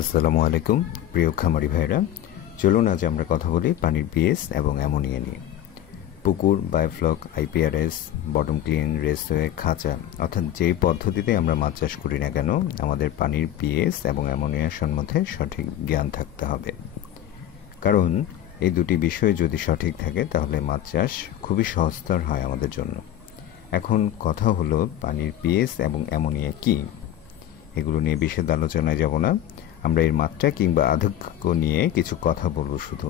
আসসালামু আলাইকুম প্রিয় খামারি ভাইরা, চলুন আজ আমরা কথা বলি পানির পিএইচ এবং অ্যামোনিয়া নিয়ে। পুকুর, biofloc, IPRS, bottom clean, raceway, খাঁচা অর্থাৎ যেই পদ্ধতিতে আমরা মাছ চাষ করি না কেন, আমাদের পানির পিএইচ এবং অ্যামোনিয়া সম্বন্ধে সঠিক জ্ঞান থাকতে হবে। কারণ এই দুটি বিষয় যদি সঠিক থাকে তাহলে মাছ চাষ খুবই সহজতর হয় আমাদের জন্য। এখন কথা হলো পানির পিএইচ এবং অ্যামোনিয়া কী, এগুলো নিয়ে বিশদ আলোচনায় যাব না। আমরা এর মাত্রা কিংবা আধিক্য নিয়ে কিছু কথা বলবো শুধু।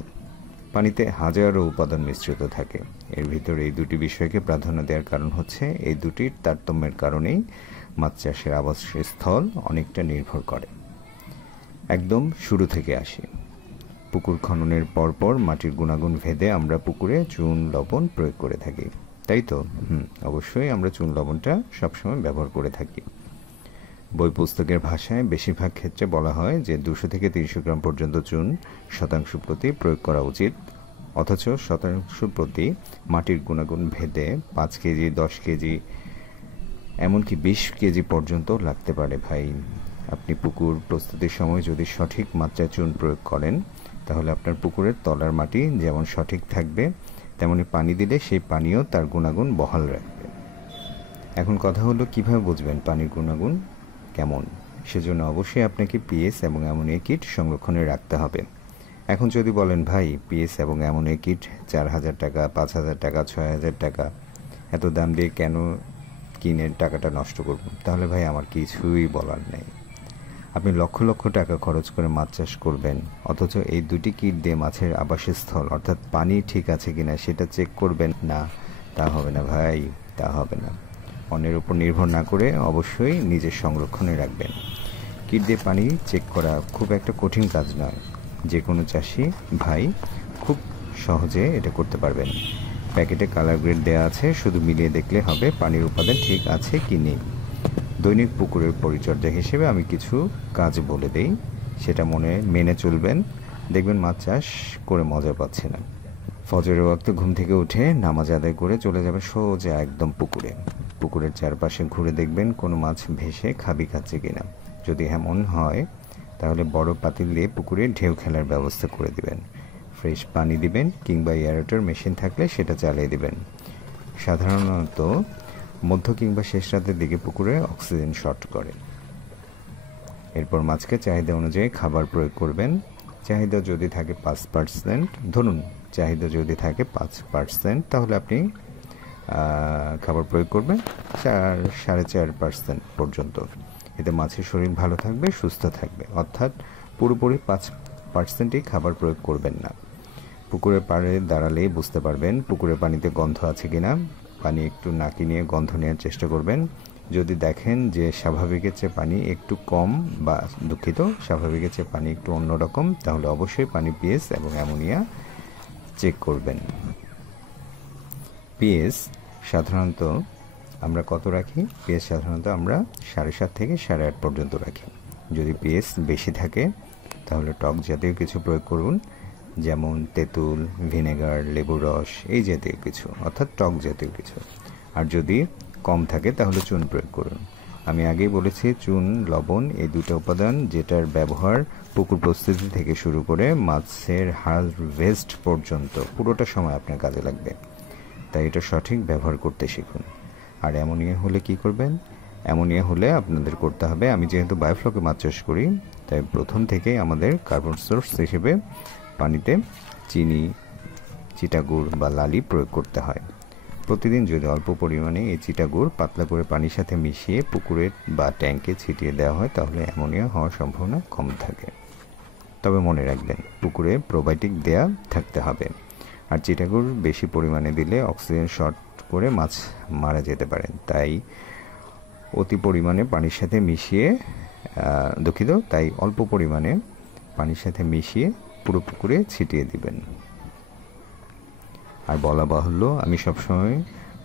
পানিতে হাজারো উপাদান মিশ্রিত থাকে, এর ভিতরে এই দুটি বিষয়কে প্রাধান্য দেওয়ার কারণ হচ্ছে এই দুটির তারতম্যের কারণেই মাছ চাষের আবাসস্থল অনেকটা নির্ভর করে। একদম শুরু থেকে আসি। পুকুর খননের পরপর মাটির গুণাগুণ ভেদে আমরা পুকুরে চুন লবণ প্রয়োগ করে থাকি, তাই তো? অবশ্যই আমরা চুন লবণটা সবসময় ব্যবহার করে থাকি। বই পুস্তকের ভাষায় বেশিরভাগ ক্ষেত্রে বলা হয় যে 200 থেকে 300 গ্রাম পর্যন্ত চুন শতাংশ প্রতি প্রয়োগ করা উচিত, অথচ শতাংশ প্রতি মাটির গুণাগুণ ভেদে 5 কেজি, 10 কেজি, এমনকি 20 কেজি পর্যন্ত লাগতে পারে। ভাই, আপনি পুকুর প্রস্তুতির সময় যদি সঠিক মাত্রায় চুন প্রয়োগ করেন তাহলে আপনার পুকুরের তলার মাটি যেমন সঠিক থাকবে, তেমনি পানি দিলে সেই পানিও তার গুণাগুণ বহাল রাখবে। এখন কথা হলো কিভাবে বুঝবেন পানির গুণাগুণ কেমন? সেজন্য অবশ্যই আপনাকে পিএইচ এবং অ্যামোনিয়া কিট সংরক্ষণে রাখতে হবে। এখন যদি বলেন ভাই পিএইচ এবং অ্যামোনিয়া কিট 4000 টাকা, 5000 টাকা, 6000 টাকা, এত দাম দিয়ে কেন কিনে টাকাটা নষ্ট করব? তাহলে ভাই আমার কিছুই বলার নেই। আপনি লক্ষ লক্ষ টাকা খরচ করে মাছ চাষ করবেন, অথচ এই দুটি কিট দিয়ে মাছের আবাসস্থল অর্থাৎ পানি ঠিক আছে কিনা সেটা চেক করবেন না, তা হবে না ভাই, তা হবে না। অন্যের উপর নির্ভর না করে অবশ্যই নিজের সংরক্ষণে রাখবেন। কিট দিয়ে পানি চেক করা খুব একটা কঠিন কাজ নয়, যে কোনো চাষি ভাই খুব সহজে এটা করতে পারবেন। প্যাকেটে কালার গ্রেড দেওয়া আছে, শুধু মিলিয়ে দেখলে হবে পানির উপাদান ঠিক আছে কি নেই। দৈনিক পুকুরের পরিচর্যা হিসেবে আমি কিছু কাজ বলে দেই, সেটা মেনে চলবেন, দেখবেন মাছ চাষ করে মজা পাচ্ছে না। ফজরের ওয়াক্তে ঘুম থেকে উঠে নামাজ আদায় করে চলে যাবে সোজা একদম পুকুরে। পুকুরের চারপাশে ঘুরে দেখবেন কোনো মাছ ভেসে খাবি খাচ্ছে কিনা। যদি এমন হয় তাহলে বড় পাতিল দিয়ে পুকুরে ঢেউ খেলার ব্যবস্থা করে দিবেন। ফ্রেশ পানি দিবেন কিংবা এয়ারেটর মেশিন থাকলে সেটা চালিয়ে দিবেন। সাধারণত মধ্য কিংবা শেষ রাতের দিকে পুকুরে অক্সিজেন শর্ট করে। এরপর মাছকে চাহিদা অনুযায়ী খাবার প্রয়োগ করবেন। চাহিদা যদি থাকে 5%, ধরুন চাহিদা যদি থাকে 5%, তাহলে আপনি খাবার প্রয়োগ করবেন 4-4.5% পর্যন্ত। এতে মাছের শরীর ভালো থাকবে, সুস্থ থাকবে। অর্থাৎ পুরোপুরি 5%ই খাবার প্রয়োগ করবেন না। পুকুরের পাড়ে দাঁড়ালেই বুঝতে পারবেন পুকুরের পানিতে গন্ধ আছে কিনা। পানি একটু নাকি নিয়ে গন্ধ নেওয়ার চেষ্টা করবেন। যদি দেখেন যে স্বাভাবিকের চেয়ে পানি একটু কম, বা স্বাভাবিকের চেয়ে পানি একটু অন্যরকম, তাহলে অবশ্যই পানি পিএইচ এবং অ্যামোনিয়া চেক করবেন। পিএইচ সাধারণত আমরা কত রাখি? পিএইচ সাধারণত আমরা 7.5 থেকে 8.5 পর্যন্ত রাখি। যদি পিএইচ বেশি থাকে তাহলে টক জাতীয় কিছু প্রয়োগ করুন, যেমন তেঁতুল, ভিনেগার, লেবুর রস, এই জাতীয় কিছু, অর্থাৎ টক জাতীয় কিছু। আর যদি কম থাকে তাহলে চুন প্রয়োগ করুন। আমি আগেই বলেছি চুন, লবণ এই দুটো উপাদান যেটার ব্যবহার পুকুর প্রস্তুতি থেকে শুরু করে মাছের হারভেস্ট পর্যন্ত পুরোটা সময় আপনার কাজে লাগবে, তাই এটা সঠিক ব্যবহার করতে শিখুন। আর অ্যামোনিয়া হলে কি করবেন? অ্যামোনিয়া হলে আপনাদের করতে হবে, আমি যেহেতু বায়োফ্লকে মাছ চাষ করি তাই প্রথম থেকেই আমাদের কার্বন সোর্স হিসেবে পানিতে চিনি, চিটাগুড় বা লালি প্রয়োগ করতে হয়। প্রতিদিন যদি অল্প পরিমাণে এই চিটাগুড় পাতলা করে পানির সাথে মিশিয়ে পুকুরে বা ট্যাঙ্কে ছিটিয়ে দেওয়া হয় তাহলে অ্যামোনিয়া হওয়ার সম্ভাবনা কম থাকে। তবে মনে রাখবেন পুকুরে প্রোবায়োটিক দেয়া থাকতে হবে। আর চিটাগুড় বেশি পরিমাণে দিলে অক্সিজেন শর্ট করে মাছ মারা যেতে পারে, তাই অতি পরিমাণে পানির সাথে মিশিয়ে তাই অল্প পরিমাণে পানির সাথে মিশিয়ে পুরো পুকুরে ছিটিয়ে দিবেন। আর বলা বাহুল্য, আমি সবসময়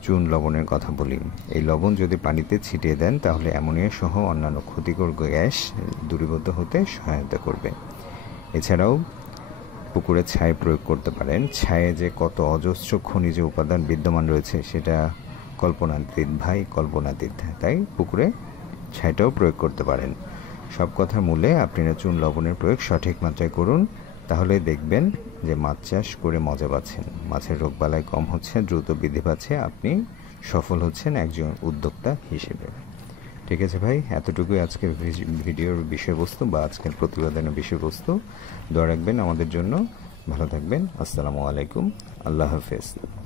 চুন লবণের কথা বলি। এই লবণ যদি পানিতে ছিটিয়ে দেন তাহলে অ্যামোনিয়া সহ অন্যান্য ক্ষতিকর গ্যাস দূরীভূত হতে সহায়তা করবে। এছাড়াও পুকুরে ছাই প্রয়োগ করতে পারেন। ছায়ে যে কত অজস্র খনিজ উপাদান বিদ্যমান রয়েছে সেটা কল্পনাতীত ভাই, কল্পনাতীত। তাই পুকুরে ছাইটাও প্রয়োগ করতে পারেন। সব কথার মূলে আপনারা চুন লবণের প্রয়োগ সঠিক মাত্রায় করুন, তাহলে দেখবেন যে মাছ চাষ করে মজা পাচ্ছেন, মাছের রোগবালাই কম হচ্ছে, দ্রুত বৃদ্ধি পাচ্ছে, আপনি সফল হচ্ছেন একজন উদ্যোক্তা হিসেবে। ঠিক আছে ভাই, এতটুকুই আজকের ভিডিওর বিষয়বস্তু বা আজকের প্রতিবেদনের বিষয়বস্তু। দোয়া রাখবেন আমাদের জন্য। ভালো থাকবেন। আসসালামু আলাইকুম। আল্লাহ হাফেজ।